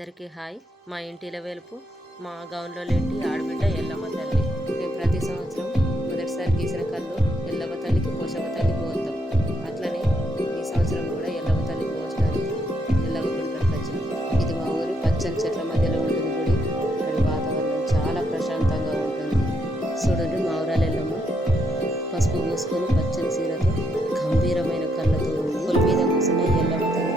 అందరికీ హాయ్. మా ఇంటిల వెలుపు మా గౌన్లో లేంటి ఆడబిడ్డ ఎల్లమ్మ తల్లి. మేము ప్రతి సంవత్సరం మొదటిసారి గీసిన కళ్ళు ఎల్లమ్మ తల్లికి పోషమ్మ తల్లికి పోతాం. అట్లనే ఈ సంవత్సరం కూడా ఎల్లమ్మ తల్లికి పోసడానికి ఎల్లమ్మ గుడి కాడికి వచ్చినాం. ఇది మా ఊరి పచ్చని చెట్ల మధ్యలో ఉంటుంది గుడి. ఇక్కడి వాతావరణం చాలా ప్రశాంతంగా ఉంటుంది. చూడండి, మా ఊరాల ఎల్లమ్మ పసుపు పూసుకొని పచ్చని సీరతో గంభీరమైన కళ్ళతో ఉంది. పులి మీద కూర్చున్న ఎల్లమ్మ తల్లి